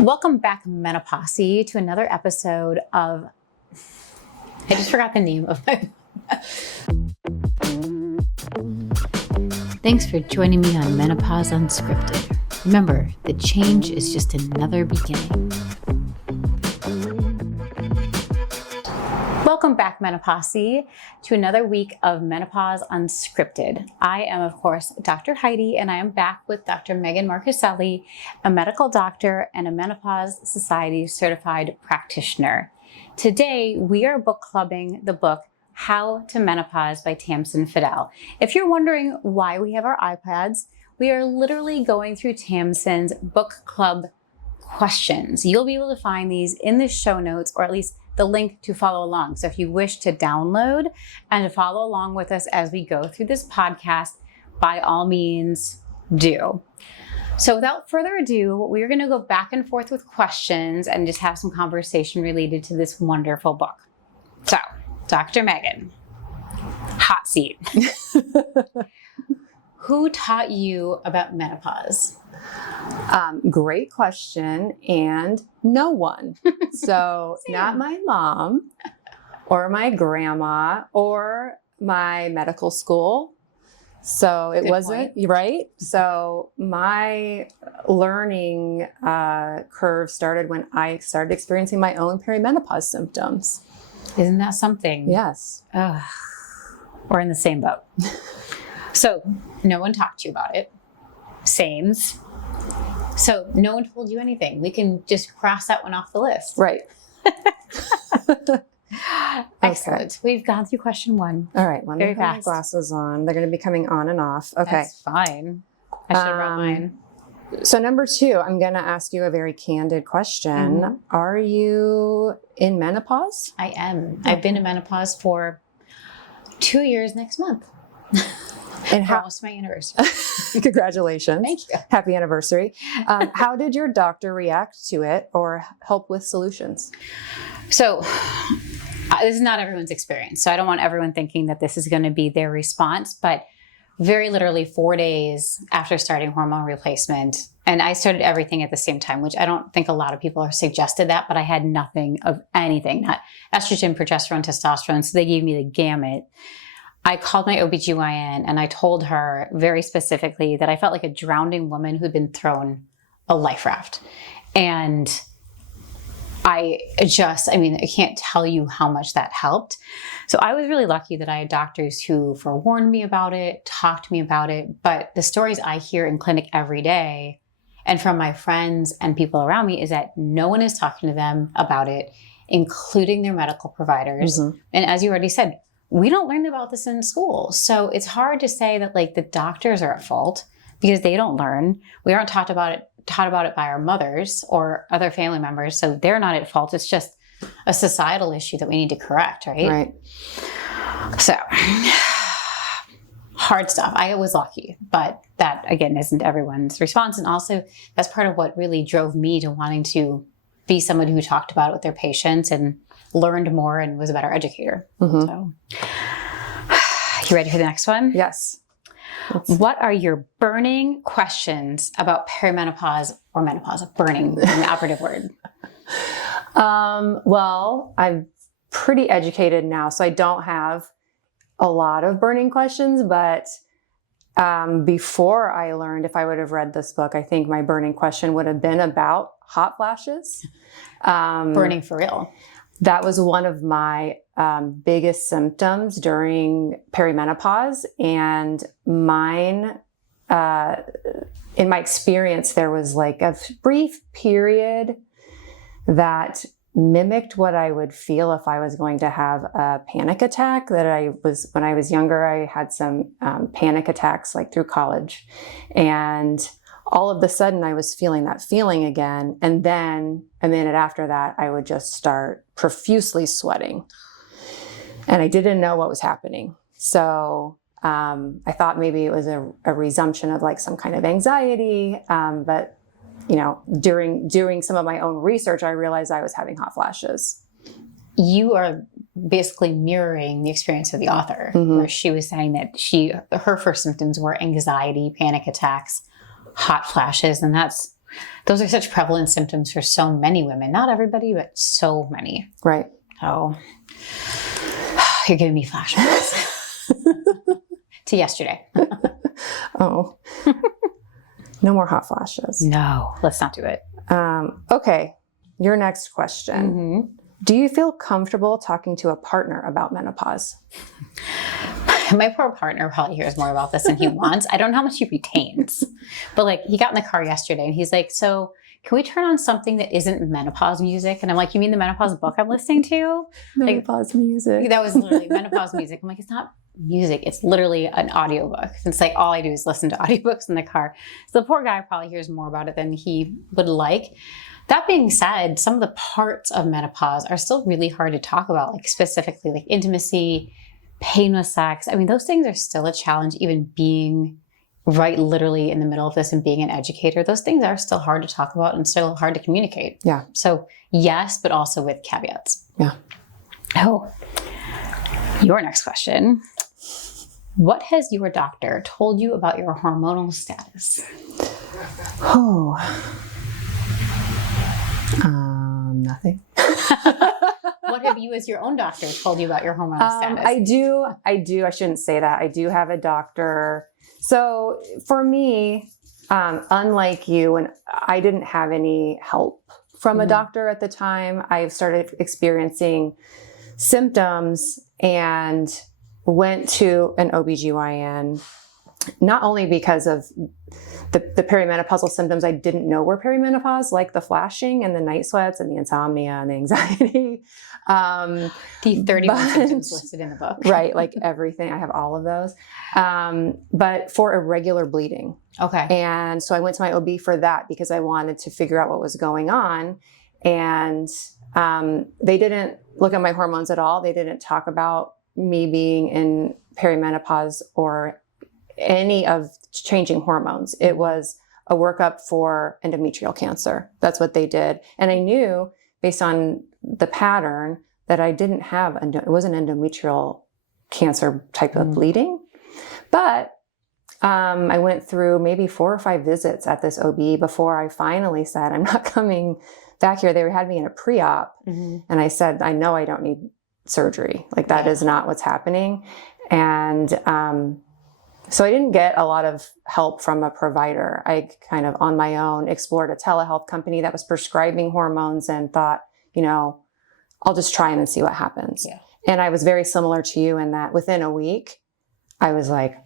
Welcome back, Menopause, to another episode of, I just forgot the name of my... Thanks for joining me on Menopause Unscripted. Remember, the change is just another beginning. Welcome back, Menopause, to another week of Menopause Unscripted. I am, of course, Dr. Heidi, and I am back with Dr. Meagan Marcuccilli, a medical doctor and a Menopause Society certified practitioner. Today, we are book clubbing the book To Menopause by Tamsen Fadal. If you're wondering why we have our iPads, we are literally going through Tamsen's book club questions. You'll be able to find these in the show notes, or at least the link to follow along. So if you wish to download and to follow along with us as we go through this podcast, by all means do. So without further ado, we're going to go back and forth with questions and just have some conversation related to this wonderful book. So, Dr. Meagan, hot seat. Who taught you about menopause? Great question, and no one. So not my mom or my grandma or my medical school. So it wasn't, right? So my learning curve started when I started experiencing my own perimenopause symptoms. Isn't that something? Yes. We're in the same boat. So no one talked to you about it. Sames. So no one told you anything. We can just cross that one off the list. Right. Excellent. Okay. We've gone through question one. All right. Let me Very put my fast. glasses on. They're going to be coming on and off. Okay. That's fine. I should have brought mine. So number two, I'm going to ask you a very candid question. Mm-hmm. Are you in menopause? I am. I've been in menopause for 2 years next month. And how was my anniversary? Congratulations. Thank you. Happy anniversary. How did your doctor react to it or help with solutions? So this is not everyone's experience. So I don't want everyone thinking that this is going to be their response, but very literally 4 days after starting hormone replacement, and I started everything at the same time, which I don't think a lot of people are suggested that, but I had nothing of anything, not estrogen, progesterone, testosterone. So they gave me the gamut. I called my OBGYN and I told her very specifically that I felt like a drowning woman who'd been thrown a life raft. And I can't tell you how much that helped. So I was really lucky that I had doctors who forewarned me about it, talked to me about it. But the stories I hear in clinic every day and from my friends and people around me is that no one is talking to them about it, including their medical providers. Mm-hmm. And as you already said, we don't learn about this in school. So it's hard to say that like the doctors are at fault because they don't learn. We aren't taught about it by our mothers or other family members. So they're not at fault. It's just a societal issue that we need to correct, right? Right. So hard stuff. I was lucky, but that again isn't everyone's response. And also that's part of what really drove me to wanting to be someone who talked about it with their patients and learned more and was a better educator. Mm-hmm. So, you ready for the next one? Yes. What are your burning questions about perimenopause or menopause? Burning, an operative word. Well, I'm pretty educated now, so I don't have a lot of burning questions, but before I learned, if I would have read this book, I think my burning question would have been about hot flashes. Burning for real. That was one of my biggest symptoms during perimenopause. And mine, in my experience, there was like a brief period that mimicked what I would feel if I was going to have a panic attack. When I was younger, I had some panic attacks like through college. And all of a sudden I was feeling that feeling again. And then a minute after that, I would just start profusely sweating. And I didn't know what was happening. So I thought maybe it was a resumption of like some kind of anxiety. But you know, doing some of my own research, I realized I was having hot flashes. You are basically mirroring the experience of the author, mm-hmm. where she was saying that her first symptoms were anxiety, panic attacks, hot flashes, and that's those are such prevalent symptoms for so many women. Not everybody, but so many. Right. Oh, you're giving me flashbacks to yesterday. Oh, no more hot flashes. No, let's not do it. Okay. Your next question. Mm-hmm. Do you feel comfortable talking to a partner about menopause? My poor partner probably hears more about this than he wants. I don't know how much he retains. But like, he got in the car yesterday and he's like, so can we turn on something that isn't menopause music? And I'm like, you mean the menopause book I'm listening to? Menopause music. That was literally menopause music. I'm like, it's not music. It's literally an audiobook. It's like, all I do is listen to audiobooks in the car. So the poor guy probably hears more about it than he would like. That being said, some of the parts of menopause are still really hard to talk about, like specifically like intimacy, pain with sex. I mean, those things are still a challenge, even being right literally in the middle of this and being an educator. Those things are still hard to talk about and still hard to communicate. Yeah. So yes, but also with caveats. Yeah. Oh, your next question. What has your doctor told you about your hormonal status? Oh. Nothing. What have you as your own doctor told you about your hormonal status? I do. I shouldn't say that. I do have a doctor. So for me, unlike you, and I didn't have any help from a doctor at the time. I started experiencing symptoms and went to an OBGYN, not only because of the perimenopausal symptoms I didn't know were perimenopause, like the flashing and the night sweats and the insomnia and the anxiety. The 31 symptoms listed in the book. Right, like everything. I have all of those. But for irregular bleeding. Okay. And so I went to my OB for that because I wanted to figure out what was going on. And they didn't look at my hormones at all. They didn't talk about me being in perimenopause or any of changing hormones. It was a workup for endometrial cancer. That's what they did. And I knew based on the pattern that I didn't have, it wasn't endometrial cancer type of bleeding. But I went through maybe 4 or 5 visits at this OB before I finally said, I'm not coming back here. They had me in a pre-op. And I said, I know I don't need surgery. Like that is not what's happening. And so I didn't get a lot of help from a provider. I kind of on my own explored a telehealth company that was prescribing hormones and thought, you know, I'll just try them and see what happens. Yeah. And I was very similar to you in that within a week, I was like,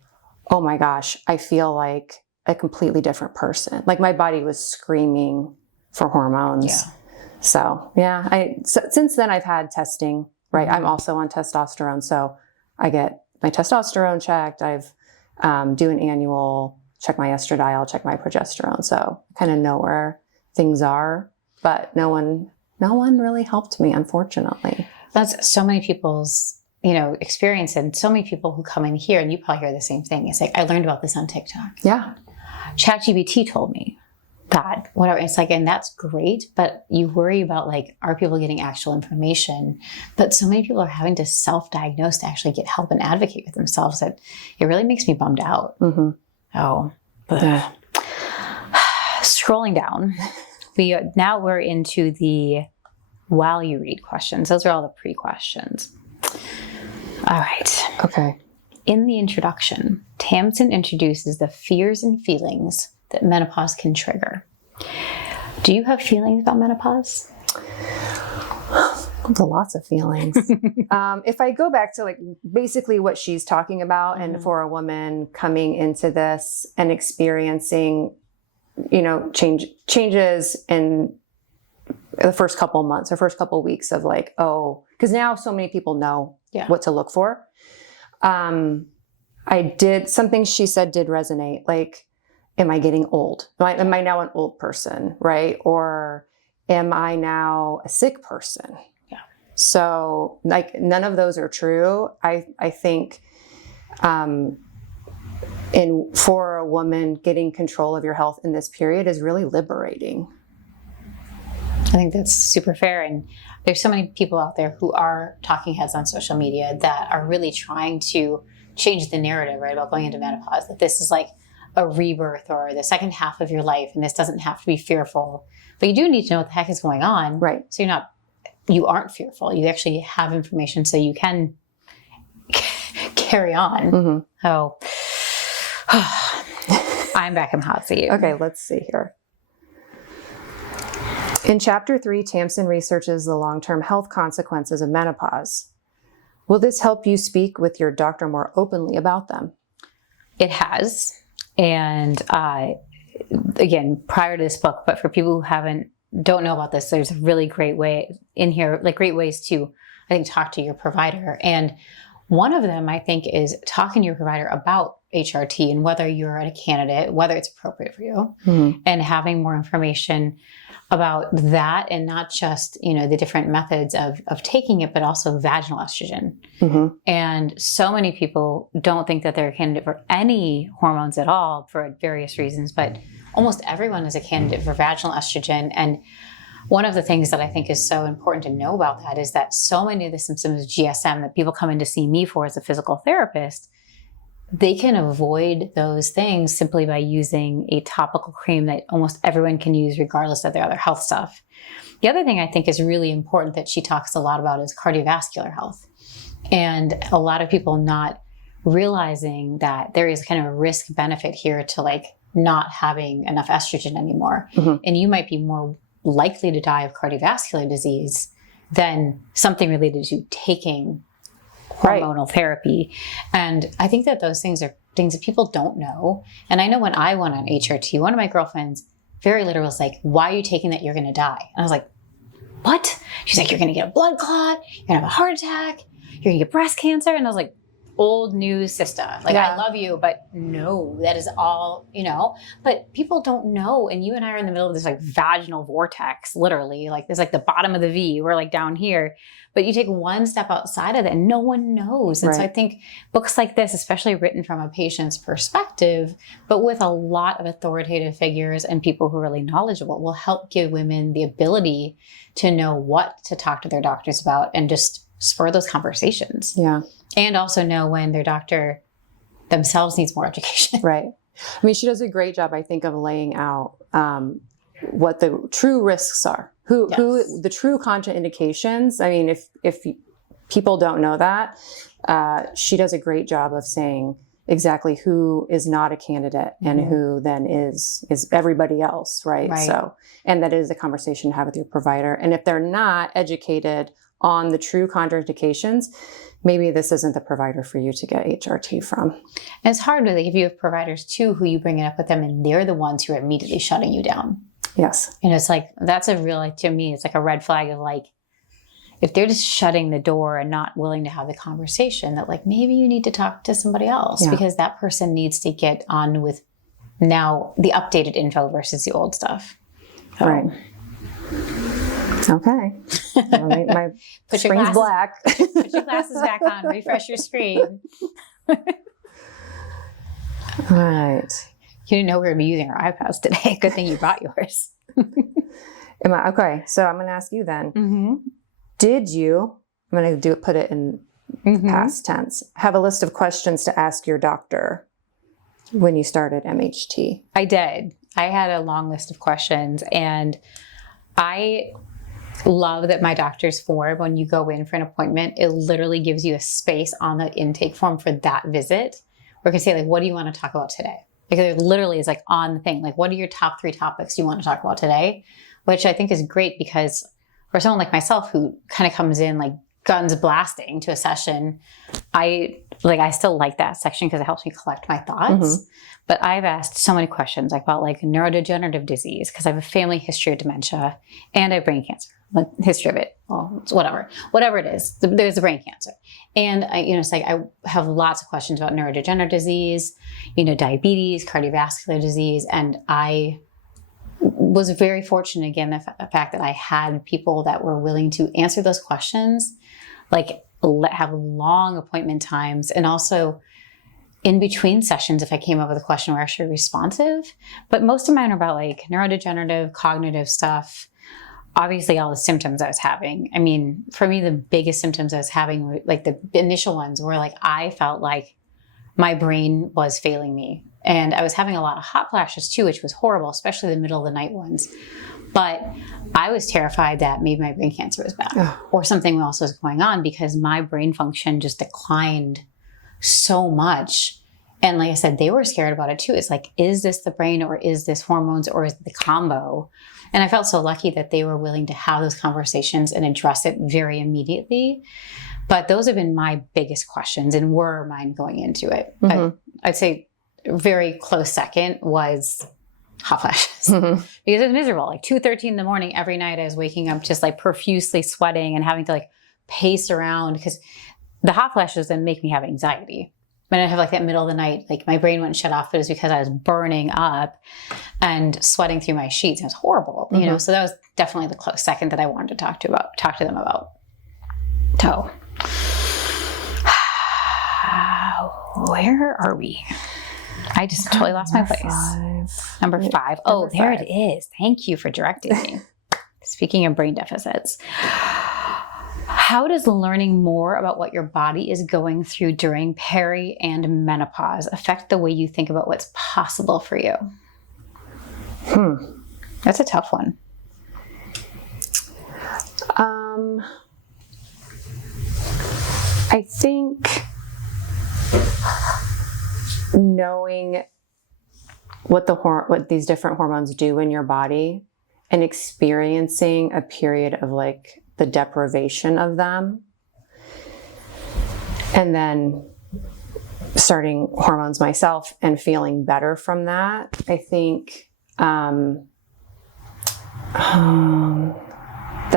oh my gosh, I feel like a completely different person. Like my body was screaming for hormones. Yeah. So yeah, since then I've had testing, right? I'm also on testosterone. So I get my testosterone checked. I've do an annual, check my estradiol, check my progesterone. So I kind of know where things are, but no one really helped me, unfortunately. That's so many people's, experience, and so many people who come in here, and you probably hear the same thing. It's like, I learned about this on TikTok. Yeah. ChatGPT told me. God, whatever. It's like, and that's great, but you worry about like, are people getting actual information? But so many people are having to self-diagnose to actually get help and advocate with themselves that it really makes me bummed out. Mm-hmm. Oh, scrolling down, we're into the while you read questions. Those are all the pre-questions. All right. Okay. In the introduction, Tamsen introduces the fears and feelings that menopause can trigger. Do you have feelings about menopause? Lots of feelings. If I go back to like basically what she's talking about, and for a woman coming into this and experiencing, changes in the first couple months or first couple weeks of like, because now so many people know what to look for. Something she said did resonate. Like, am I getting old? Am I now an old person, right? Or am I now a sick person? Yeah. So like none of those are true. I think for a woman, getting control of your health in this period is really liberating. I think that's super fair. And there's so many people out there who are talking heads on social media that are really trying to change the narrative, right, about going into menopause, that this is like a rebirth or the second half of your life, and this doesn't have to be fearful, but you do need to know what the heck is going on. Right. So you aren't fearful. You actually have information so you can carry on. Mm-hmm. So I'm back in the hot seat. Okay, let's see here. In Chapter 3, Tamsen researches the long-term health consequences of menopause. Will this help you speak with your doctor more openly about them? It has. And again, prior to this book, but for people who don't know about this, there's a really great way in here, like great ways to, I think, talk to your provider. And one of them, I think, is talking to your provider about HRT and whether you're a candidate, whether it's appropriate for you, and having more information about that, and not just, the different methods of taking it, but also vaginal estrogen. And so many people don't think that they're a candidate for any hormones at all for various reasons, but almost everyone is a candidate for vaginal estrogen. And one of the things that I think is so important to know about that is that so many of the symptoms of GSM that people come in to see me for as a physical therapist, they can avoid those things simply by using a topical cream that almost everyone can use regardless of their other health stuff. The other thing I think is really important that she talks a lot about is cardiovascular health. And a lot of people not realizing that there is kind of a risk benefit here to not having enough estrogen anymore. And you might be more likely to die of cardiovascular disease than something related to taking hormonal therapy. And I think that those things are things that people don't know. And I know when I went on HRT, one of my girlfriends very literally was like, why are you taking that? You're going to die. And I was like, what? She's like, you're going to get a blood clot. You're going to have a heart attack. You're going to get breast cancer. And I was like, old news sister. I love you, but no, that is all, but people don't know. And you and I are in the middle of this vaginal vortex, literally, there's the bottom of the V, we're down here, but you take one step outside of that and no one knows. And so I think books like this, especially written from a patient's perspective, but with a lot of authoritative figures and people who are really knowledgeable, will help give women the ability to know what to talk to their doctors about and just spur those conversations. Yeah. And also know when their doctor themselves needs more education. Right. I mean, she does a great job, I think, of laying out what the true risks are, who the true contraindications. I mean, if people don't know that, she does a great job of saying exactly who is not a candidate and who then is everybody else, right? So, and that is a conversation to have with your provider. And if they're not educated on the true contraindications, maybe this isn't the provider for you to get HRT from. And it's hard really if you have providers too who you bring it up with them and they're the ones who are immediately shutting you down. Yes. And it's that's a real, to me, it's a red flag of if they're just shutting the door and not willing to have the conversation, that maybe you need to talk to somebody else because that person needs to get on with now the updated info versus the old stuff. So. Right. Okay. My screen's black. Put your glasses back on. Refresh your screen. All right. You didn't know we were going to be using our iPads today. Good thing you brought yours. Okay. So I'm going to ask you then. Did you, I'm going to put it in past tense, have a list of questions to ask your doctor when you started MHT? I did. I had a long list of questions, and I love that my doctor's form, when you go in for an appointment, it literally gives you a space on the intake form for that visit where you can say, what do you want to talk about today? Because it literally is on the thing, what are your top 3 topics you want to talk about today? Which I think is great because for someone like myself who kind of comes in guns blasting to a session, I still like that section because it helps me collect my thoughts. But I've asked so many questions about neurodegenerative disease because I have a family history of dementia and I have brain cancer. History of it, well, it's whatever it is, there's the brain cancer. And I have lots of questions about neurodegenerative disease, diabetes, cardiovascular disease. And I was very fortunate, again, the fact that I had people that were willing to answer those questions, have long appointment times, and also in between sessions, if I came up with a question, were actually responsive. But most of mine are about neurodegenerative, cognitive stuff. Obviously, all the symptoms I was having. I mean, for me, the biggest symptoms I was having were the initial ones were I felt like my brain was failing me. And I was having a lot of hot flashes too, which was horrible, especially the middle of the night ones. But I was terrified that maybe my brain cancer was back or something else was going on, because my brain function just declined so much. And like I said, they were scared about it too. It's like, is this the brain, or is this hormones, or is it the combo? And I felt so lucky that they were willing to have those conversations and address it very immediately. But those have been my biggest questions and were mine going into it. But I'd say a very close second was hot flashes, because it was miserable. Like 2:13 in the morning every night, I was waking up just like profusely sweating and having to like pace around, because the hot flashes then make me have anxiety. When I have like that middle of the night, like my brain wouldn't shut off, but it was because I was burning up and sweating through my sheets. It was horrible, you know? So that was definitely the close second that I wanted to talk to them about. So where are we? I just totally lost my place. Number 5. Oh, there it is. Thank you for directing me. Speaking of brain deficits, how does learning more about what your body is going through during peri and menopause affect the way you think about what's possible for you? That's a tough one. I think knowing what these different hormones do in your body and experiencing a period of like the deprivation of them, and then starting hormones myself and feeling better from that, I think that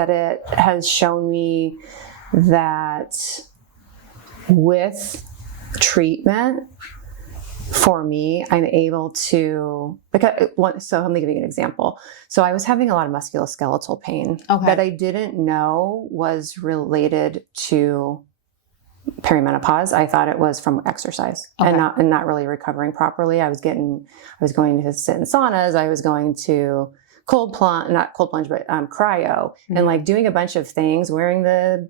it has shown me that with treatment, for me, I'm able to, so let me give you an example. So I was having a lot of musculoskeletal pain that I didn't know was related to perimenopause. I thought it was from exercise and not really recovering properly. I was going to sit in saunas. I was going to not cold plunge, but cryo, and like doing a bunch of things, wearing the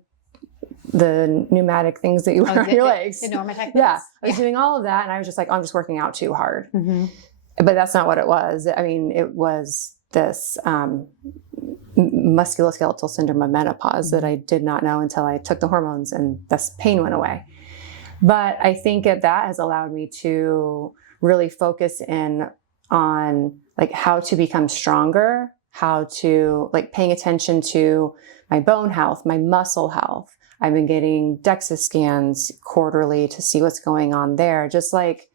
pneumatic things that you wear on your legs. The Normatec. Yeah. I was doing all of that, and I was just like, I'm just working out too hard. But that's not what it was. I mean, it was this musculoskeletal syndrome of menopause that I did not know until I took the hormones, and this pain went away. But I think that has allowed me to really focus in on like how to become stronger, how to like paying attention to my bone health, my muscle health. I've been getting DEXA scans quarterly to see what's going on there. Just like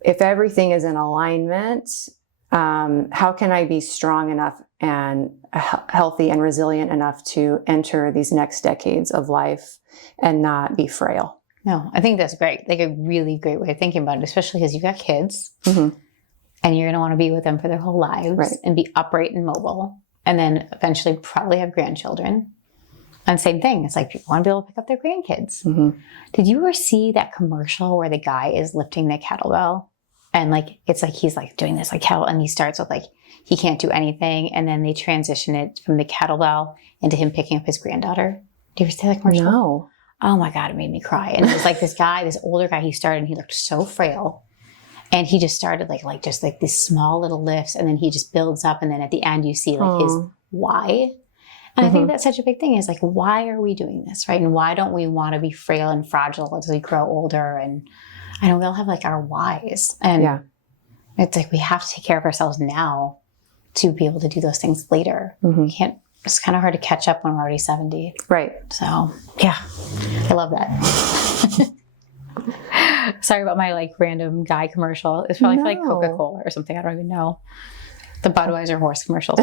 if everything is in alignment, how can I be strong enough and healthy and resilient enough to enter these next decades of life and not be frail? No, I think that's great. Like a really great way of thinking about it, especially because you've got kids and you're going to want to be with them for their whole lives and be upright and mobile, and then eventually probably have grandchildren. And same thing. It's like people want to be able to pick up their grandkids. Did you ever see that commercial where the guy is lifting the kettlebell? And like, it's like, he's like doing this like kettle, and he starts with like, he can't do anything. And then they transition it from the kettlebell into him picking up his granddaughter. Do you ever see that commercial? No. Oh my God, it made me cry. And it was like this guy, this older guy, he started and he looked so frail. And he just started like just like these small little lifts. And then he just builds up. And then at the end you see like his why. And I think that's such a big thing, is like, why are we doing this, right? And why don't we want to be frail and fragile as we grow older? And I know we all have like our whys. And it's like, we have to take care of ourselves now to be able to do those things later. We can't, it's kind of hard to catch up when we're already 70. Right. So yeah, I love that. Sorry about my like random guy commercial. It's probably for like Coca-Cola or something. I don't even know. The Budweiser horse commercials.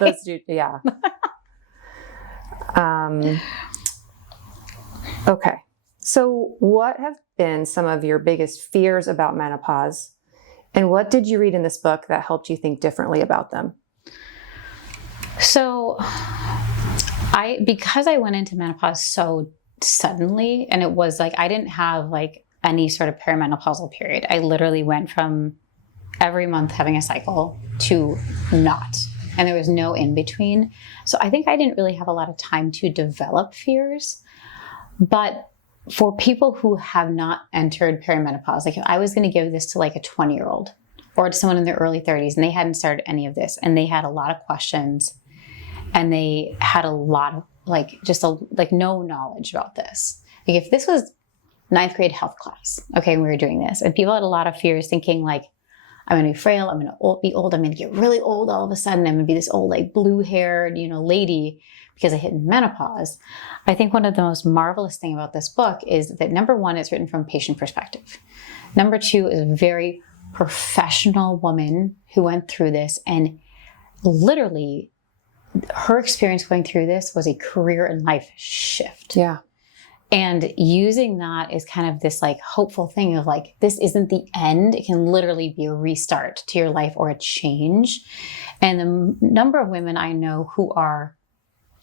Those do, yeah. Okay. So what have been some of your biggest fears about menopause, and what did you read in this book that helped you think differently about them? So because I went into menopause so suddenly, and it was like, I didn't have like any sort of perimenopausal period. I literally went from every month having a cycle to not. And there was no in between. So I think I didn't really have a lot of time to develop fears. But for people who have not entered perimenopause, like if I was going to give this to like a 20-year-old or to someone in their early 30s and they hadn't started any of this and they had a lot of questions and they had a lot of no knowledge about this. Like if this was 9th grade health class, okay, and we were doing this and people had a lot of fears thinking like, I'm going to be frail, I'm going to be old, I'm going to get really old all of a sudden, I'm going to be this old like blue-haired, lady because I hit menopause. I think one of the most marvelous thing about this book is that number one, it's written from a patient perspective. Number two is a very professional woman who went through this, and literally her experience going through this was a career and life shift. Yeah. And using that is kind of this like hopeful thing of like, this isn't the end. It can literally be a restart to your life or a change. And the number of women I know who are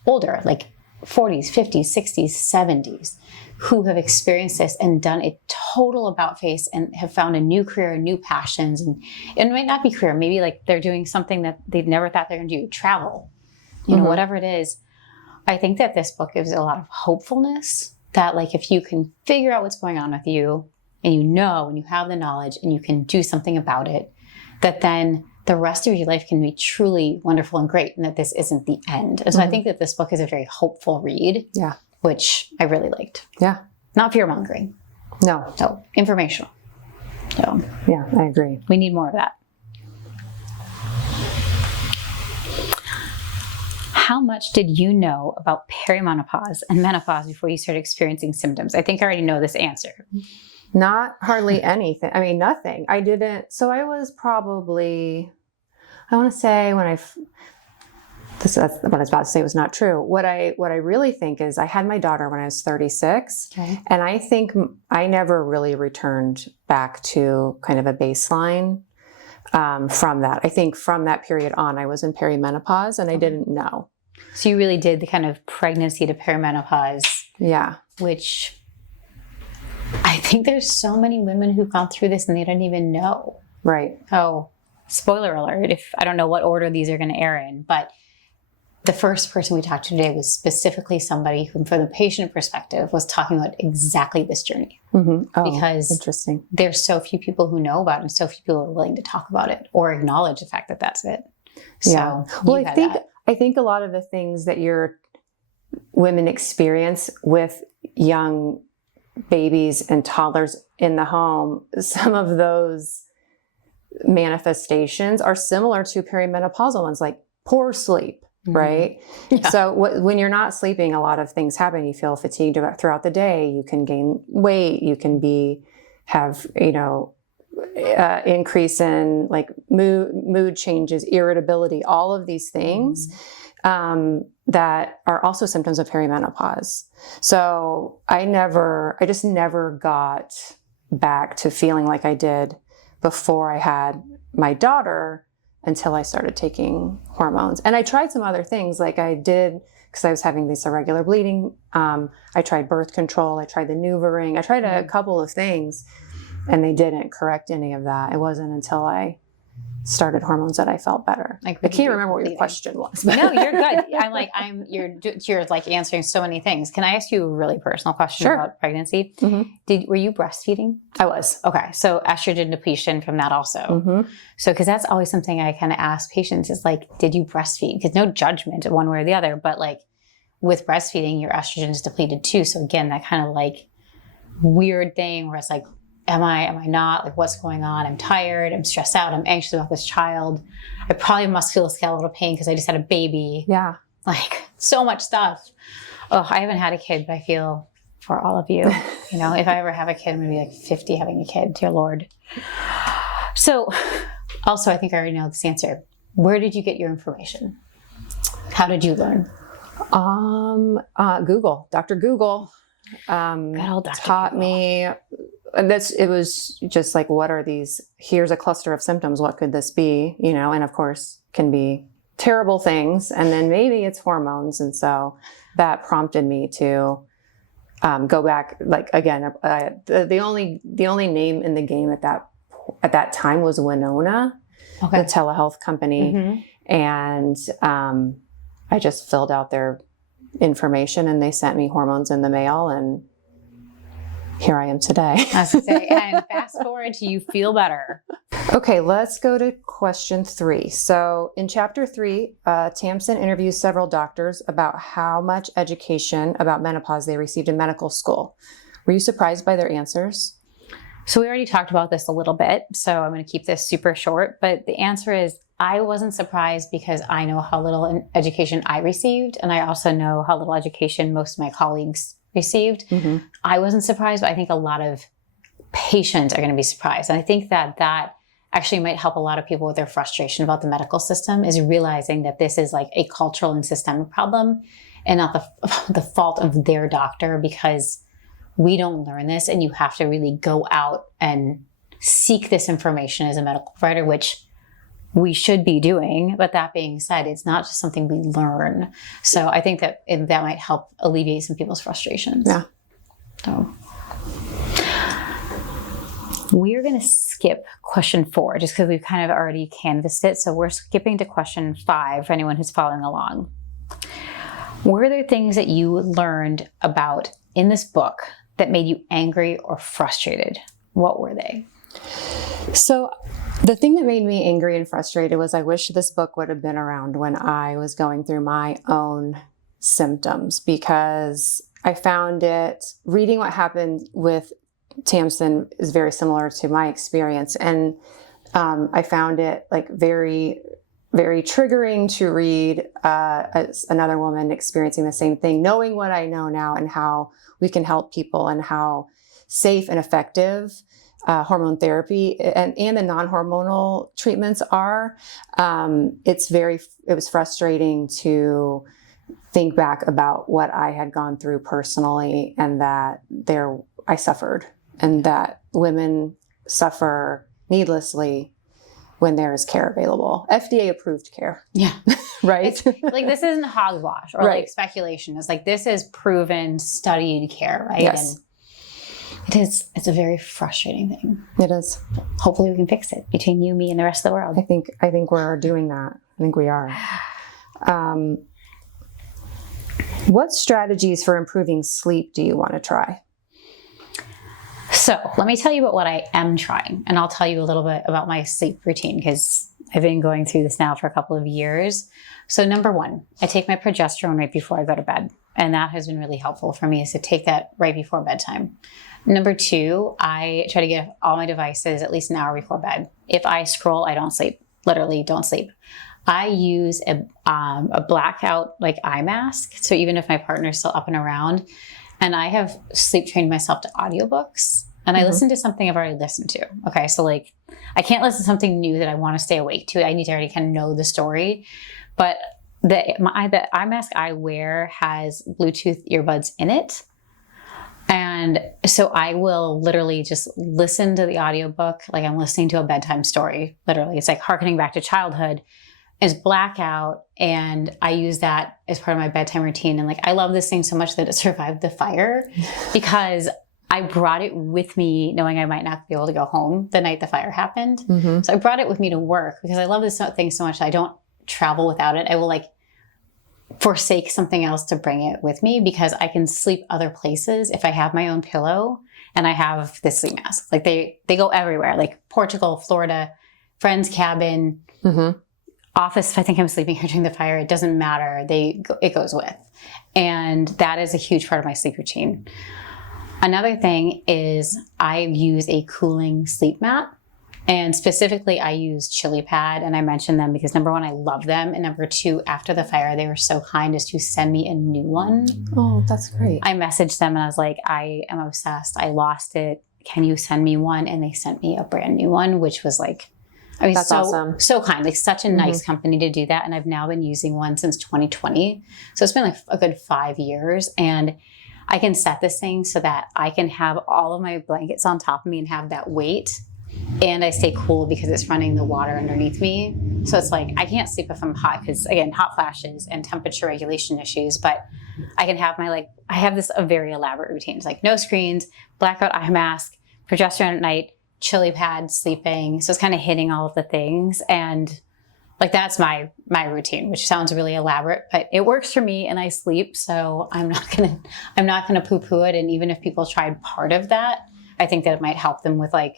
older, like 40s, 50s, 60s, 70s, who have experienced this and done a total about face and have found a new career, new passions. And it might not be career. Maybe like they're doing something that they've never thought they're going to do, travel, whatever it is. I think that this book gives a lot of hopefulness that like, if you can figure out what's going on with you and and you have the knowledge and you can do something about it, that then the rest of your life can be truly wonderful and great, and that this isn't the end. And so I think that this book is a very hopeful read, which I really liked. Yeah. Not fear-mongering. No. So informational. So yeah, I agree. We need more of that. How much did you know about perimenopause and menopause before you started experiencing symptoms? I think I already know this answer. Not hardly anything. I mean, nothing. I didn't. So I was probably, I want to say that's what I was about to say was not true. What I really think is I had my daughter when I was 36. Okay. And I think I never really returned back to kind of a baseline from that. I think from that period on, I was in perimenopause and I didn't know. So you really did the kind of pregnancy to perimenopause. Yeah. Which I think there's so many women who've gone through this and they don't even know. Right. Oh, spoiler alert. I don't know what order these are going to air in, but the first person we talked to today was specifically somebody who, from the patient perspective, was talking about exactly this journey. Mm-hmm. Oh, because interesting. There's so few people who know about it and so few people are willing to talk about it or acknowledge the fact that that's it. So yeah. Well, I think a lot of the things that your women experience with young babies and toddlers in the home, some of those manifestations are similar to perimenopausal ones, like poor sleep, right? Yeah. So when you're not sleeping, a lot of things happen. You feel fatigued throughout the day. You can gain weight. You can have increase in like mood changes, irritability, all of these things that are also symptoms of perimenopause. So I just never got back to feeling like I did before I had my daughter until I started taking hormones. And I tried some other things like I did because I was having this irregular bleeding. I tried birth control. I tried the NuvaRing. I tried a couple of things and they didn't correct any of that. It wasn't until I started hormones that I felt better. Like, I can't remember what your question was. No, you're good. You're like answering so many things. Can I ask you a really personal question about pregnancy? Mm-hmm. Were you breastfeeding? I was. Okay. So estrogen depletion from that also. Mm-hmm. So, cause that's always something I kind of ask patients is like, did you breastfeed? Cause no judgment one way or the other, but like with breastfeeding, your estrogen is depleted too. So again, that kind of like weird thing where it's like, am I not? Like, what's going on? I'm tired. I'm stressed out. I'm anxious about this child. I probably must feel musculoskeletal pain because I just had a baby. Yeah. Like, so much stuff. Oh, I haven't had a kid, but I feel for all of you. If I ever have a kid, I'm going to be like 50 having a kid, dear Lord. So, also, I think I already know this answer. Where did you get your information? How did you learn? Google. Dr. Google Good old Dr. taught Google. me. And it was just like, what are these? Here's a cluster of symptoms. What could this be? And of course can be terrible things. And then maybe it's hormones. And so that prompted me to go back. Like, again, the only name in the game at that time was Winona, the telehealth company. Mm-hmm. And I just filled out their information and they sent me hormones in the mail and here I am today. I was going to say, and fast forward to you feel better. Okay, let's go to question 3. So in chapter 3, Tamsen interviews several doctors about how much education about menopause they received in medical school. Were you surprised by their answers? So we already talked about this a little bit, so I'm going to keep this super short, but the answer is I wasn't surprised because I know how little education I received, and I also know how little education most of my colleagues received. Mm-hmm. I wasn't surprised, but I think a lot of patients are going to be surprised. And I think that actually might help a lot of people with their frustration about the medical system, is realizing that this is like a cultural and systemic problem and not the fault of their doctor, because we don't learn this, and you have to really go out and seek this information as a medical provider, which we should be doing. But that being said, it's not just something we learn. So I think that that might help alleviate some people's frustrations. Yeah. So we're going to skip question 4 just because we've kind of already canvassed it. So we're skipping to question 5 for anyone who's following along. Were there things that you learned about in this book that made you angry or frustrated? What were they? So the thing that made me angry and frustrated was I wish this book would have been around when I was going through my own symptoms, because I found it, reading what happened with Tamsen is very similar to my experience. And I found it like very, very triggering to read another woman experiencing the same thing, knowing what I know now and how we can help people and how safe and effective hormone therapy and the non-hormonal treatments are. It was frustrating to think back about what I had gone through personally, and that I suffered, and that women suffer needlessly when there is care available. FDA approved care. Yeah. Right? It's, like, this isn't hogwash or like speculation. It's like, this is proven, studied care, right? Yes. And it's a very frustrating thing. It is. Hopefully we can fix it between you, me, and the rest of the world. I think we're doing that. I think we are. What strategies for improving sleep do you want to try? So let me tell you about what I am trying, and I'll tell you a little bit about my sleep routine, because I've been going through this now for a couple of years. So number 1, I take my progesterone right before I go to bed, and that has been really helpful for me, is to take that right before bedtime. Number 2, I try to get all my devices at least an hour before bed. If I scroll, I don't sleep. Literally don't sleep. I use a blackout like eye mask. So even if my partner's still up and around, and I have sleep trained myself to audiobooks, and I listen to something I've already listened to. Okay. So like, I can't listen to something new that I want to stay awake to. I need to already kind of know the story. But the eye mask I wear has Bluetooth earbuds in it. And so I will literally just listen to the audiobook like I'm listening to a bedtime story. Literally, it's like hearkening back to childhood. It's blackout, and I use that as part of my bedtime routine. And like, I love this thing so much that it survived the fire, because I brought it with me knowing I might not be able to go home the night the fire happened. Mm-hmm. So I brought it with me to work because I love this thing so much that I don't travel without it. I will like forsake something else to bring it with me, because I can sleep other places if I have my own pillow and I have this sleep mask. Like they go everywhere, like Portugal, Florida, friend's cabin, office. If I think I'm sleeping here during the fire, it doesn't matter. It goes with. And that is a huge part of my sleep routine. Another thing is I use a cooling sleep mat. And specifically, I use Chili Pad, and I mention them because number 1, I love them. And number 2, after the fire, they were so kind as to send me a new one. Oh, that's great. I messaged them and I was like, I am obsessed. I lost it. Can you send me one? And they sent me a brand new one, which was like, I mean, that's awesome. So kind, like such a nice company to do that. And I've now been using one since 2020. So it's been like a good 5 years. And I can set this thing so that I can have all of my blankets on top of me and have that weight. And I stay cool because it's running the water underneath me. So it's like, I can't sleep if I'm hot because, again, hot flashes and temperature regulation issues. But I can have I have a very elaborate routine. It's like no screens, blackout eye mask, progesterone at night, Chili Pad, sleeping. So it's kind of hitting all of the things. And Like that's my routine, which sounds really elaborate, but it works for me and I sleep. So I'm not gonna poo-poo it. And even if people tried part of that, I think that it might help them with like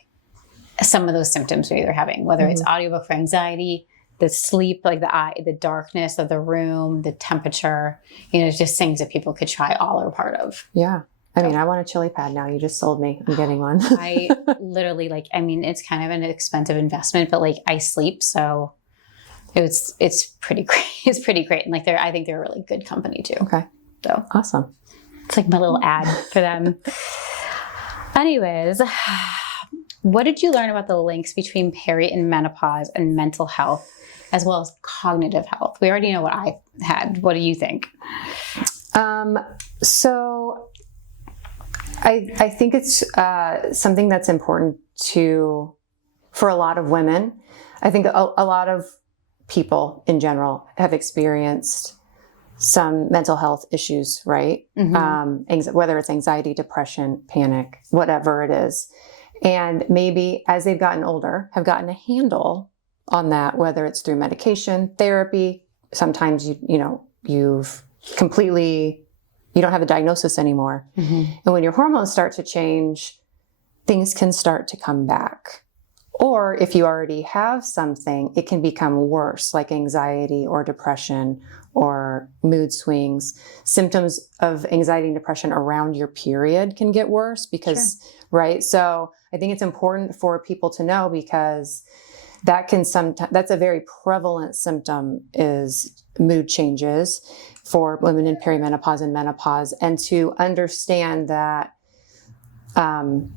some of those symptoms they're having, whether it's audiobook for anxiety, the sleep, like the darkness of the room, the temperature, just things that people could try all or part of. Yeah. I mean, I want a chili pad now. You just sold me. I'm getting one. I literally it's kind of an expensive investment, but like I sleep. So it's pretty great. It's pretty great. And like I think they're a really good company too. Okay. So awesome. It's like my little ad for them. Anyways, what did you learn about the links between peri and menopause and mental health, as well as cognitive health? We already know what I had. What do you think? So I think it's something that's important for a lot of women. I think a lot of people in general have experienced some mental health issues, right? Whether it's anxiety, depression, panic, whatever it is. And maybe as they've gotten older, have gotten a handle on that, whether it's through medication, therapy. Sometimes you've completely, you don't have a diagnosis anymore. And when your hormones start to change, things can start to come back. Or if you already have something, it can become worse, like anxiety or depression or mood swings. Symptoms of anxiety and depression around your period can get worse because, right? So I think it's important for people to know, because that's a very prevalent symptom, is mood changes for women in perimenopause and menopause, and to understand that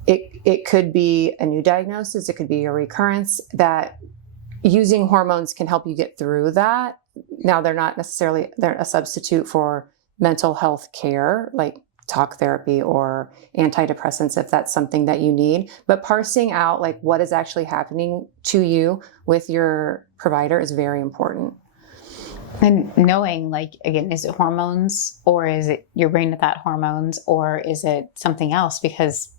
it could be a new diagnosis, it could be a recurrence, that using hormones can help you get through that. Now, they're a substitute for mental health care, like talk therapy or antidepressants, if that's something that you need. But parsing out like what is actually happening to you with your provider is very important. And knowing, like, again, is it hormones, or is it your brain with that hormones, or is it something else? Because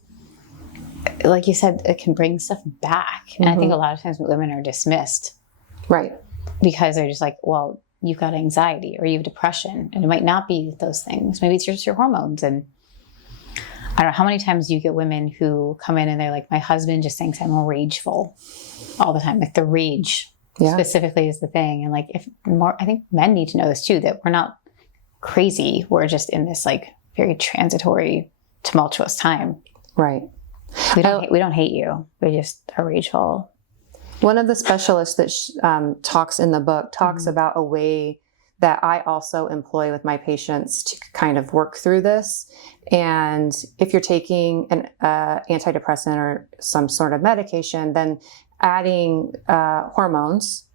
like you said, it can bring stuff back. And I think a lot of times women are dismissed. Right. Because they're just like, well, you've got anxiety or you have depression, and it might not be those things. Maybe it's just your hormones. And I don't know how many times you get women who come in and they're like, my husband just thinks I'm rageful all the time. Like the rage specifically is the thing. And like, I think men need to know this too, that we're not crazy. We're just in this like very transitory, tumultuous time. Right. We don't hate you. We just are rageful. One of the specialists that talks in the book talks about a way that I also employ with my patients to kind of work through this. And if you're taking an antidepressant or some sort of medication, then adding hormones,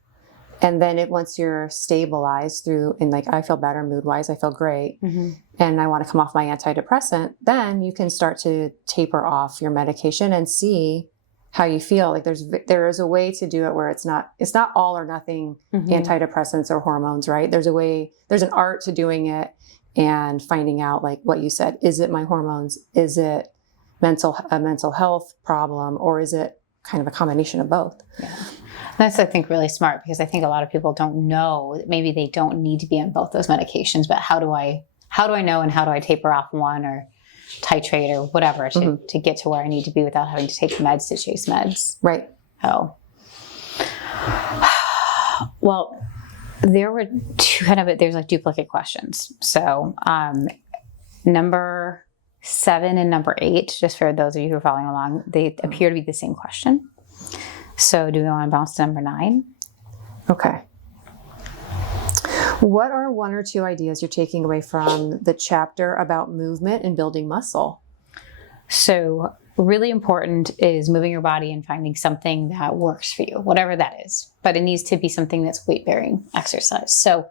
and then once you're stabilized and like, I feel better mood-wise, I feel great, and I want to come off my antidepressant, then you can start to taper off your medication and see how you feel. Like there is a way to do it where it's not all or nothing antidepressants or hormones, right? There's an art to doing it and finding out, like what you said, is it my hormones? Is it a mental health problem, or is it kind of a combination of both? Yeah. That's, I think, really smart, because I think a lot of people don't know that maybe they don't need to be on both those medications, but how do I know, and how do I taper off one or titrate or whatever to get to where I need to be without having to take meds to chase meds. Right. Oh. Well, there were there's like duplicate questions. So number 7 and number 8, just for those of you who are following along, they appear to be the same question. So do we want to bounce to number 9? Okay. What are 1 or 2 ideas you're taking away from the chapter about movement and building muscle? So really important is moving your body and finding something that works for you, whatever that is. But it needs to be something that's weight-bearing exercise. So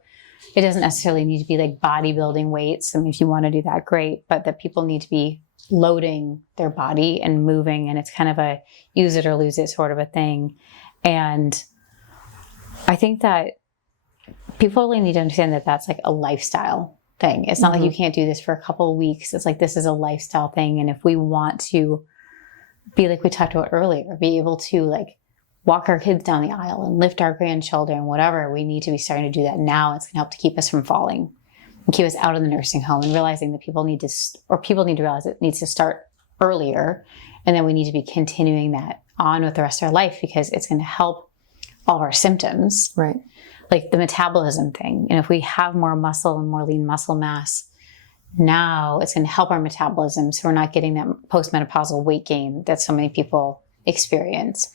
it doesn't necessarily need to be like bodybuilding weights. I mean, if you want to do that, great. But that people need to be loading their body and moving. And it's kind of a use it or lose it sort of a thing. And I think that people really need to understand that that's like a lifestyle thing. It's not like you can't do this for a couple of weeks. It's like, this is a lifestyle thing. And if we want to be like we talked about earlier, be able to like walk our kids down the aisle and lift our grandchildren, whatever, we need to be starting to do that now. It's going to help to keep us from falling and keep us out of the nursing home, and realizing that people need to realize it needs to start earlier. And then we need to be continuing that on with the rest of our life, because it's going to help all of our symptoms. Right. Like the metabolism thing. And if we have more muscle and more lean muscle mass, now it's going to help our metabolism. So we're not getting that post-menopausal weight gain that so many people experience.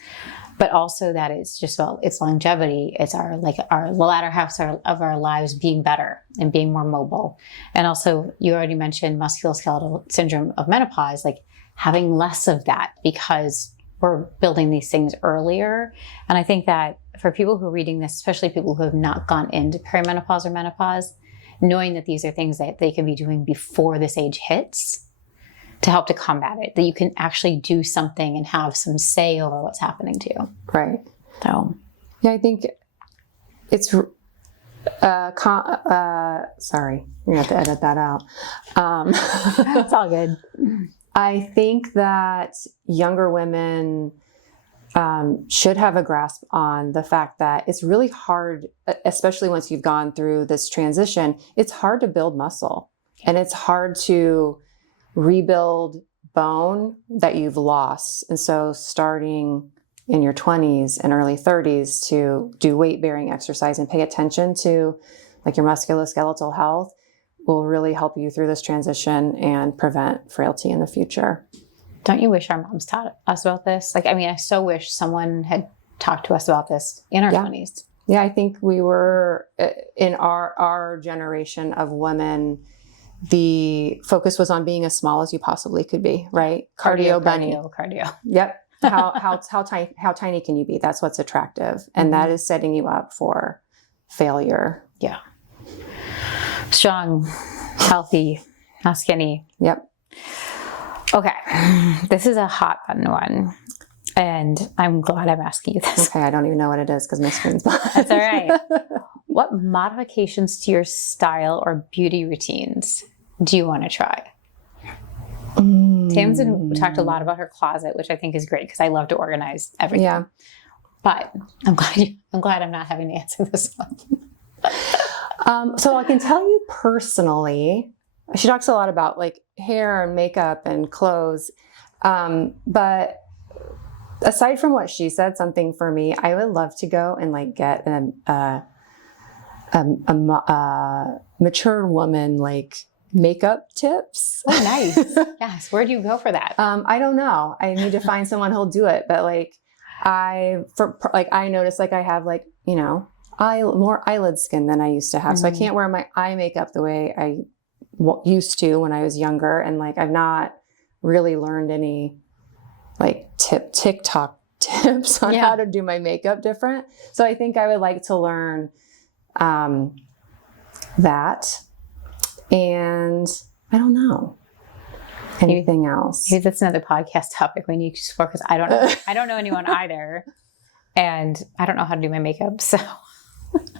But also that it's just about its longevity. It's our latter half of our lives being better and being more mobile. And also, you already mentioned musculoskeletal syndrome of menopause, like having less of that because we're building these things earlier. And I think that for people who are reading this, especially people who have not gone into perimenopause or menopause, knowing that these are things that they can be doing before this age hits to help to combat it, that you can actually do something and have some say over what's happening to you. Right. So, yeah, I think it's, sorry, you're gonna have to edit that out. it's all good. I think that younger women should have a grasp on the fact that it's really hard, especially once you've gone through this transition, it's hard to build muscle, and it's hard to rebuild bone that you've lost. And so starting in your 20s and early 30s to do weight-bearing exercise and pay attention to like your musculoskeletal health will really help you through this transition and prevent frailty in the future. Don't you wish our moms taught us about this? Like, I mean, I so wish someone had talked to us about this in our 20s. Yeah, I think we were, in our generation of women, the focus was on being as small as you possibly could be, right? Cardio bunny. Cardio. Yep. How tiny can you be? That's what's attractive. And that is setting you up for failure. Yeah. Strong, healthy, not skinny. Yep. Okay. This is a hot button one. And I'm glad I'm asking you this. Okay. I don't even know what it is because my screen's black. That's all right. What modifications to your style or beauty routines do you want to try? Tamsen talked a lot about her closet, which I think is great because I love to organize everything. Yeah. But I'm glad I'm not having to answer this one. So I can tell you personally, she talks a lot about like hair and makeup and clothes. But aside from what she said, something for me, I would love to go and like get a mature woman like makeup tips. Oh, nice. Yes. Where do you go for that? I don't know. I need to find someone who'll do it. But like I notice like I have like, more eyelid skin than I used to have. So I can't wear my eye makeup the way I used to when I was younger. And like, I've not really learned any like TikTok tips on how to do my makeup different. So I think I would like to learn that. And I don't know anything else. Maybe that's another podcast topic we need to explore because I don't know. I don't know anyone either. And I don't know how to do my makeup. So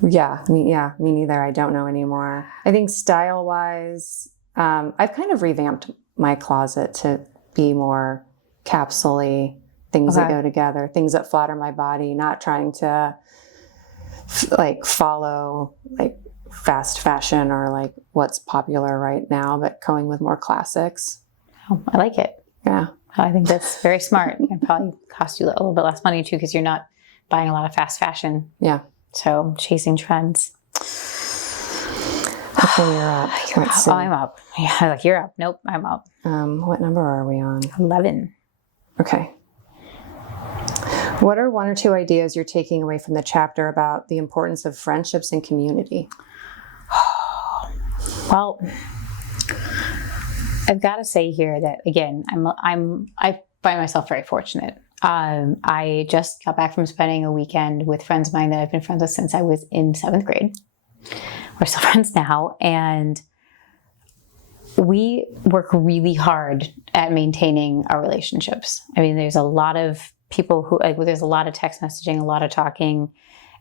me neither. I don't know anymore. I think style wise, I've kind of revamped my closet to be more capsule-y, things that go together, things that flatter my body, not trying to like follow like fast fashion or like what's popular right now, but going with more classics. Oh, I like it. Yeah. I think that's very smart. It probably cost you a little bit less money too, because you're not buying a lot of fast fashion. Yeah. So chasing trends. Hopefully you're up. Let's see. Oh, I'm up. Yeah, like you're up. Nope, I'm up. What number are we on? 11. Okay. What are one or two ideas you're taking away from the chapter about the importance of friendships and community? Well, I've got to say here that again, I find myself very fortunate. I just got back from spending a weekend with friends of mine that I've been friends with since I was in 7th grade. We're still friends now, and we work really hard at maintaining our relationships. I mean, there's a lot of people who, like, there's a lot of text messaging, a lot of talking,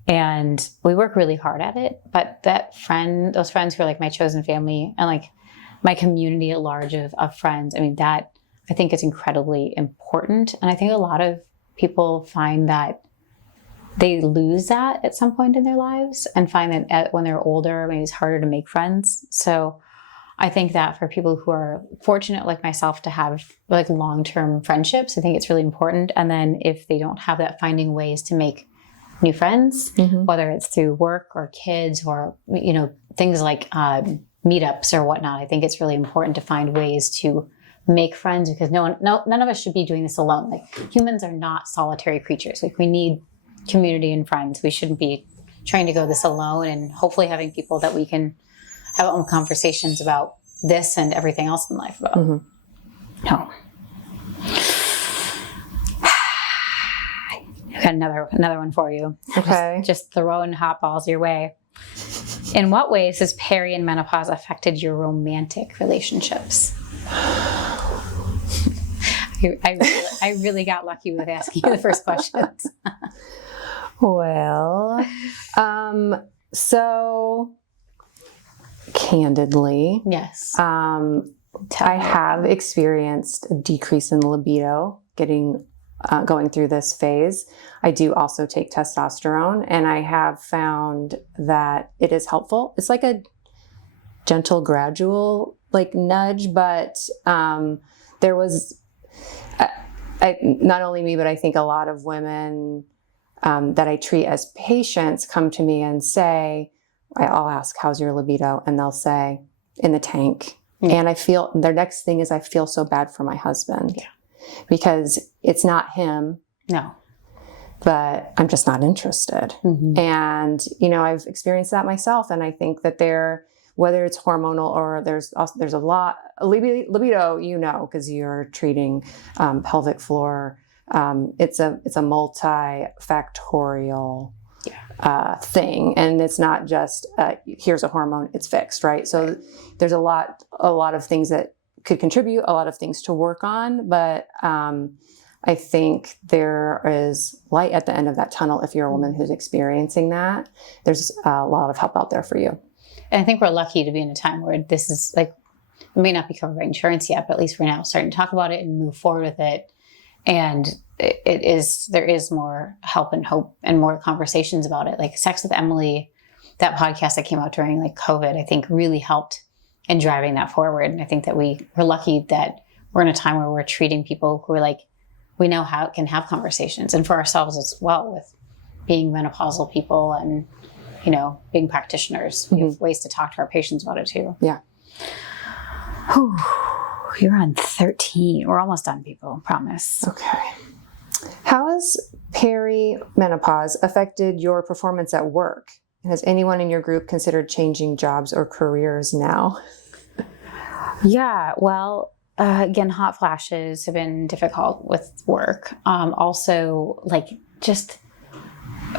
and we work really hard at it. But those friends who are like my chosen family and like my community at large of friends, I mean, that I think is incredibly important. And I think a lot of people find that they lose that at some point in their lives and find that when they're older, maybe it's harder to make friends. So I think that for people who are fortunate like myself to have like long-term friendships, I think it's really important. And then if they don't have that, finding ways to make new friends, whether it's through work or kids or, you know, things like meetups or whatnot. I think it's really important to find ways to make friends, because none of us should be doing this alone. Like, humans are not solitary creatures. Like, we need community and friends. We shouldn't be trying to go this alone, and hopefully having people that we can have own conversations about this and everything else in life about. No. I've got another one for you. Okay. Just throwing hot balls your way. In what ways has peri and menopause affected your romantic relationships? I really got lucky with asking you the first questions. Well, so candidly, yes, I have experienced a decrease in libido going through this phase. I do also take testosterone, and I have found that it is helpful. It's like a gentle, gradual, like nudge, but there was not only me, but I think a lot of women that I treat as patients come to me and say, I'll ask, how's your libido? And they'll say, in the tank. And I feel, their next thing is, I feel so bad for my husband. Because it's not him. No. But I'm just not interested. And, you know, I've experienced that myself. And I think that whether it's hormonal or there's a lot, libido, you know, because you're treating pelvic floor. It's a multifactorial thing. And it's not just, here's a hormone, it's fixed, right? So there's a lot of things that could contribute, a lot of things to work on, but I think there is light at the end of that tunnel if you're a woman who's experiencing that. There's a lot of help out there for you. And I think we're lucky to be in a time where this is like, it may not be covered by insurance yet, but at least we're now starting to talk about it and move forward with it. And there is more help and hope and more conversations about it. Like Sex with Emily, that podcast that came out during like COVID, I think really helped in driving that forward. And I think that we're lucky that we're in a time where we're treating people who are like, we know how can have conversations, and for ourselves as well, with being menopausal people and, you know, being practitioners. We have ways to talk to our patients about it too. Yeah. Whew. You're on 13. We're almost done, people. Promise. Okay. How has perimenopause affected your performance at work? Has anyone in your group considered changing jobs or careers now? Yeah, well, again, hot flashes have been difficult with work. Also, like, just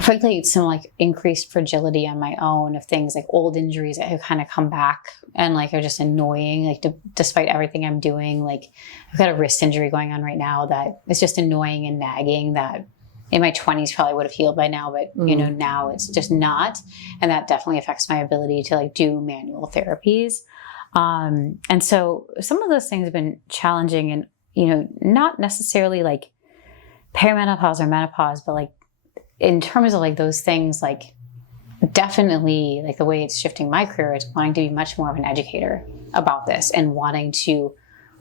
frankly, some like increased fragility on my own of things like old injuries that have kind of come back and like are just annoying. Like, despite everything I'm doing, like I've got a wrist injury going on right now that is just annoying and nagging, that in my 20s probably would have healed by now, but you know, now it's just not. And that definitely affects my ability to like do manual therapies. And so some of those things have been challenging, and, you know, not necessarily like perimenopause or menopause, but like in terms of like those things, like definitely like the way it's shifting my career is wanting to be much more of an educator about this and wanting to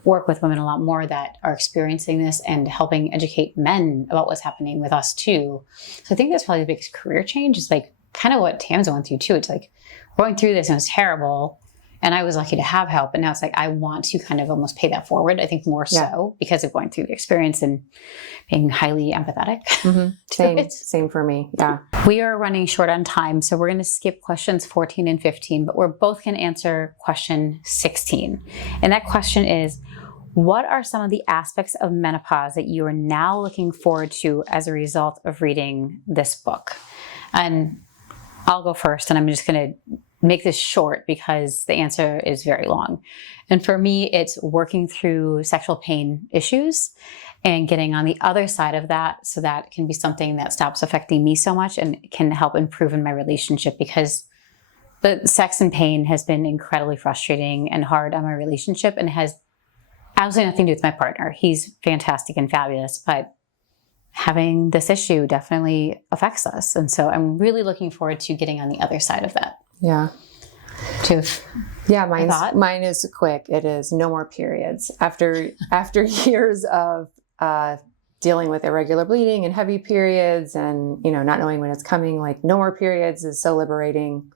work with women a lot more that are experiencing this and helping educate men about what's happening with us too. So I think that's probably the biggest career change, is like kind of what Tamsen went through too. It's like going through this and it was terrible. And I was lucky to have help. And now it's like, I want to kind of almost pay that forward, I think more so because of going through the experience and being highly empathetic. Same for me. Yeah. We are running short on time, so we're going to skip questions 14 and 15, but we're both going to answer question 16. And that question is, what are some of the aspects of menopause that you are now looking forward to as a result of reading this book? And I'll go first, and I'm just going to make this short because the answer is very long. And for me, it's working through sexual pain issues and getting on the other side of that, so that can be something that stops affecting me so much and can help improve in my relationship, because the sex and pain has been incredibly frustrating and hard on my relationship, and has absolutely nothing to do with my partner. He's fantastic and fabulous, but having this issue definitely affects us. And so I'm really looking forward to getting on the other side of that. Yeah. Mine is quick. It is no more periods. After years of dealing with irregular bleeding and heavy periods and, not knowing when it's coming, like no more periods is so liberating.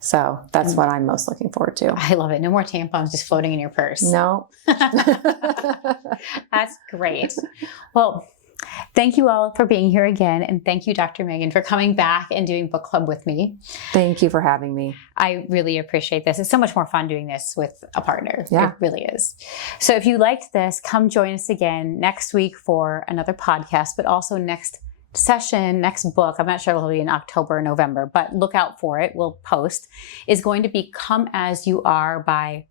So that's what I'm most looking forward to. I love it. No more tampons just floating in your purse. No. That's great. Well, thank you all for being here again. And thank you, Dr. Meagan, for coming back and doing book club with me. Thank you for having me. I really appreciate this. It's so much more fun doing this with a partner. Yeah. It really is. So if you liked this, come join us again next week for another podcast, but also next book, I'm not sure if it'll be in October or November, but look out for it. We'll post, is going to be Come As You Are by,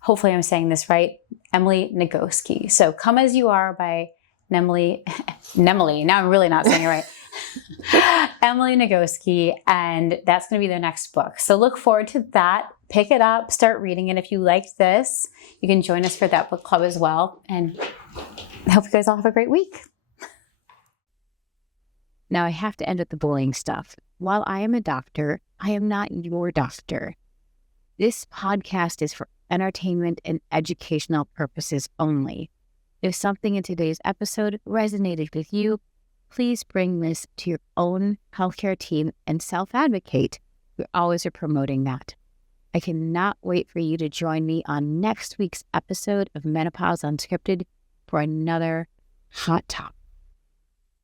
hopefully I'm saying this right, Emily Nagoski. So Come As You Are by Nemily, now I'm really not saying it right. Emily Nagoski, and that's going to be their next book. So look forward to that. Pick it up, start reading it. If you liked this, you can join us for that book club as well. And I hope you guys all have a great week. Now I have to end with the bullying stuff. While I am a doctor, I am not your doctor. This podcast is for entertainment and educational purposes only. If something in today's episode resonated with you, please bring this to your own healthcare team and self-advocate. We always are promoting that. I cannot wait for you to join me on next week's episode of Menopause Unscripted for another hot topic.